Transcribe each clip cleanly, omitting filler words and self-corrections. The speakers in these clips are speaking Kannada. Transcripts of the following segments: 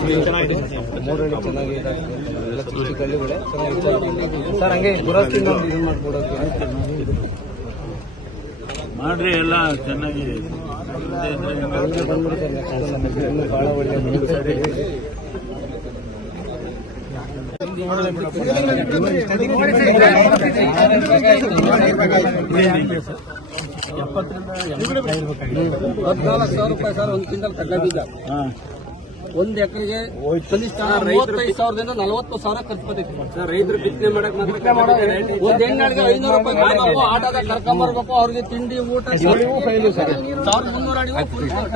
ಮೂರಡಿ ಚೆನ್ನಾಗಿ ಎಲ್ಲ ಚಿಕ್ಕ ಕಲ್ಲುಗಳೇ ಚೆನ್ನಾಗಿ ಸರ್. ಹಂಗೆ ದುರಸ್ತಿಂದ ಇದು ಮಾಡ್ಕೊಡೋಕೆ ಮಾಡ್ರಿ, ಎಲ್ಲ ಚೆನ್ನಾಗಿ ಬಂದ್ಬಿಡುತ್ತೆ. ಇನ್ನು ಬಹಳ ಒಳ್ಳೆ ₹14,000 ಸರ್. ಒಂದು ಕ್ವಿಂಟಲ್ ತಗೊಂಡಿದ್ದ. ಒಂದು ಎಕರೆಗೆ ಕನಿಷ್ಠ 35,000ದಿಂದ 40,000 ಖರ್ಚು ಬರ್ತೈತಿ. ರೈತರು ಬಿತ್ತನೆ ಮಾಡಕ್ ಒಂದು ಹೆಣ್ಣಾಳಿಗೆ ₹500 ಆಟೋದ ಕರ್ಕೊಂಬರ್ಬೇಕು. ಅವ್ರಿಗೆ ತಿಂಡಿ ಊಟ 1,300 ಅಡಿ.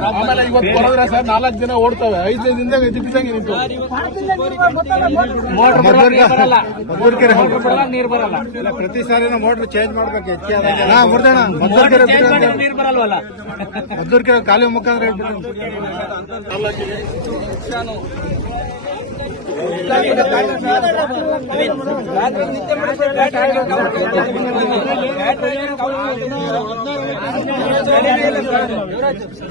ಆಮೇಲೆ ಇವತ್ತು ಬರೋದ್ರೆ ಸರ್ 4 ದಿನ ಓಡ್ತವೆ, 5 ದಿನದಿಂದ ದಿಟ್ಟಿಸಂಗೆ ನಿಂತು ನೀರು ಬರಲ್ಲ. ಪ್ರತಿ ಸಾರಿನ ಮೋಟರ್ ಚೇಂಜ್ ಮಾಡ್ಬೇಕು. ನೀರು ಬರಲ್ವಲ್ಲ. ಮದ್ದೂರ್ಕೆರೆ ಖಾಲಿ ಮುಖಾಂತರ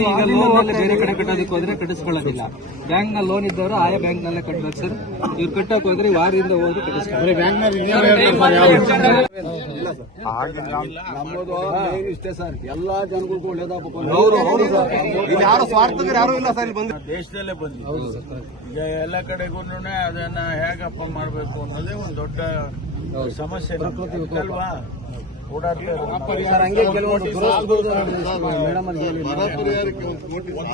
ಈಗ ಲೋನ್ ಬೇರೆ ಕಡೆ ಕಟ್ಟೋದಕ್ಕೆ ಹೋದ್ರೆ ಕಟ್ಟಿಸ್ಕೊಳ್ಳೋದಿಲ್ಲ. ಬ್ಯಾಂಕ್ ನ ಲೋನ್ ಇದ್ದವರು ಆಯಾ ಬ್ಯಾಂಕ್ ನಲ್ಲೇ ಕಟ್ಬೇಕು ಸರ್. ಇವ್ರು ಕಟ್ಟಕ್ ಹೋದ್ರೆ ವಾರದಿಂದ ಹೋಗಿ ಕಟ್ಟಿಸ್ಕೊಳ್ಳಿ. ನಮ್ಮದು ಇಷ್ಟೇ ಸರ್, ಎಲ್ಲಾ ಜನಗಳಿಗೂ ಒಳ್ಳೇದಾಗಬೇಕು. ಯಾರು ಸ್ವಾರ್ಥಕರು ಯಾರು ಇಲ್ಲ ಸರ್. ಇಲ್ಲಿ ಬಂದು ದೇಶದಲ್ಲೇ ಬಂದಿದೆ. ಈಗ ಎಲ್ಲ ಕಡೆಗೂ ಅದನ್ನ ಹೇಗಪ್ಪ ಮಾಡಬೇಕು ಅನ್ನೋದೇ ಒಂದು ದೊಡ್ಡ ಸಮಸ್ಯೆ ಅಲ್ವಾ? ಸರ್ ಹಂಗೆ ಕೆಲವೊಂದು ಮೇಡಮ್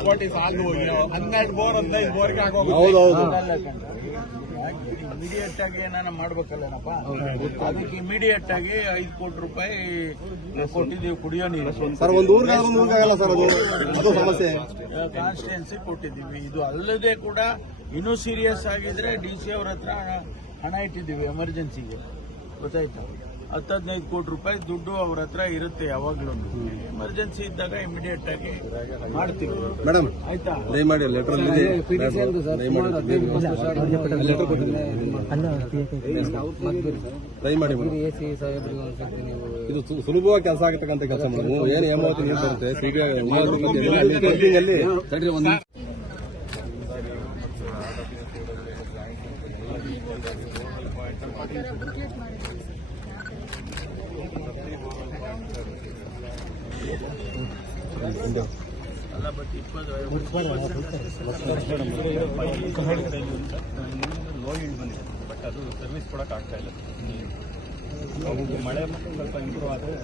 ಕೋಟಿ ಸಾಲ 12 ಬೋರ್ ಅಂತ 5 ಬೋರ್ಗೆ ಆಗೋದು. ಇಮಿಡಿಯೇಟ್ ಆಗಿ ಏನಾನ ಮಾಡ್ಬೇಕಲ್ಲೇನಪ್ಪ. ಅದಕ್ಕೆ ಇಮಿಡಿಯೇಟ್ ಆಗಿ ₹5 ಕೋಟಿ ಕೊಟ್ಟಿದ್ದೀವಿ ಕುಡಿಯೋ ನೀರು ಸರ್. ಒಂದು ಊರಿಗಾಗಲ್ಲ ಸರ್, ಅದು ಸಮಸ್ಯೆ. ಕಾನ್ಸ್ಟಿಟ್ಯೂನ್ಸಿ ಕೊಟ್ಟಿದ್ದೀವಿ. ಇದು ಅಲ್ಲದೆ ಕೂಡ ಇನ್ನೂ ಸೀರಿಯಸ್ ಆಗಿದ್ರೆ DC ಅವ್ರ ಹತ್ರ ಹಣ ಇಟ್ಟಿದ್ದೀವಿ ಎಮರ್ಜೆನ್ಸಿಗೆ. ಗೊತ್ತಾಯ್ತಾ? 10-15 ಕೋಟಿ ದುಡ್ಡು ಅವ್ರ ಹತ್ರ ಇರುತ್ತೆ ಯಾವಾಗ್ಲೂ. ಎಮರ್ಜೆನ್ಸಿ ಇದ್ದಾಗ ಇಮಿಡಿಯೇಟ್ ಆಗಿ ಮಾಡ್ತೀವಿ ಮೇಡಮ್. ಆಯ್ತಾ? ದಯಮಾಡಿ ಲೆಟರ್ ದಯಮಾಡಿ ಇದು ಸುಲಭವಾಗಿ ಕೆಲಸ ಆಗತಕ್ಕಂಥ ಕೆಲಸ ಮೇಡಮ್. ಏನು ಏಮಾವತ್ತು ನೀರು ಬರುತ್ತೆ ಈಗ ಅಲ್ಲ, ಬಟ್ 20 ಲೋ ಇಲ್ಡ್ ಬಂದಿದೆ. ಬಟ್ ಅದು ಸರ್ವಿಸ್ ಕೊಡಕ್ ಆಗ್ತಾ ಇಲ್ಲ. ಮಳೆ ಮತ್ತು ಸ್ವಲ್ಪ ಇಂಪ್ರೂವ್ ಆದರೆ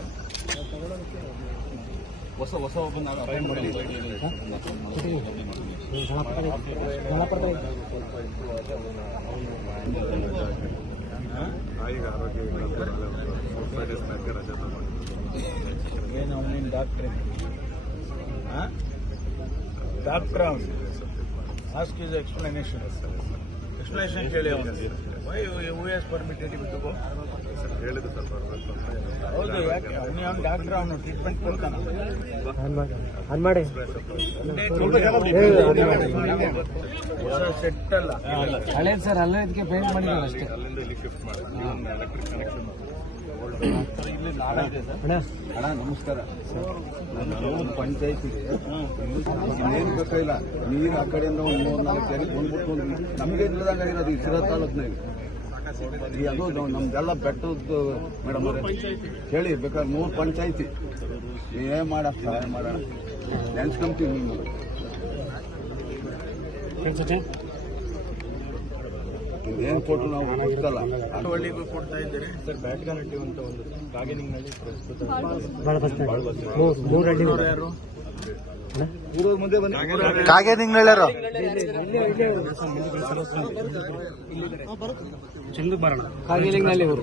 ಹೊಸ ಒಬ್ಬನ ಅಪಾಯಿಂಟ್ ಮಾಡಿ ಏನು ಅವನೇನು ಡಾಕ್ಟ್ರೇ? ಡಾಕ್ಟರ್ ಅವನು ಆಸ್ಕ್ ಇಸ್ ಎಕ್ಸ್ಪ್ಲನೇಷನ್ ಕೇಳಿ ಅವನು. Why who has permitted you to go? ಹೌದು, ಯಾಕೆ ಅವನು ಡಾಕ್ಟರ್, ಅವನು ಟ್ರೀಟ್ಮೆಂಟ್ ಕೊಡ್ತಾನೆ. ಸೆಟ್ ಅಲ್ಲ ಹಳೇದು ಸರ್, ಅಲ್ಲೇ ಇದಕ್ಕೆ ಪೇಂಟ್ ಮಾಡಿದ್ರು ಅಷ್ಟೇ. ಇಲ್ಲಿ ನಾಡ ಇದೆ ಸರ್. ಅಣ್ಣ ನಮಸ್ಕಾರ. ನಾನು ಪಂಚಾಯತಿಗೆ ಏನು ಬೇಕಾಗಿಲ್ಲ, ನೀರು ಆ ಕಡೆಯಿಂದ ಒಂದು 3-4 ಜನ ಬಂದ್ಬಿಟ್ಟು ನಮಗೆ ಇಲ್ಲದಂಗಾಗಿರೋದು ಈ ಶಿರಾ ತಾಲೂಕಿನಾಗ. ಅದು ನಮ್ದೆಲ್ಲ ಬೆಟ್ಟದ್ದು ಮೇಡಮ್ ಅವರೇ ಹೇಳಿ ಬೇಕಾದ್ರೆ 3 ಪಂಚಾಯತಿ ಏನ್ ಮಾಡ ಸಹಾಯ ಮಾಡೋಣ ನೆನ್ಸ್ಕೊಂತೀವಿ. ನೀವು ಏನ್ ಕೊಟ್ಟು ನಾವು ಗೊತ್ತಲ್ಲ. ಹಳ್ಳಿಗೂ ಕೊಡ್ತಾ ಇದ್ದೀರಿ ಸರ್. ಬ್ಯಾಟ್ಗಾನಟ್ಟಿ ಅಂತ ಒಂದು ಕಾಗಿನಿಂಗ್ನಲ್ಲಿ ಯಾರು ಮುಂದೆ ಬನ್ನಿ. ಕಾಗೇನಿಂಗ್ನಳ್ಳ್ಯಾರು ಕಾಗೇನಿಂಗ್ನಲ್ಲಿ ಊರು.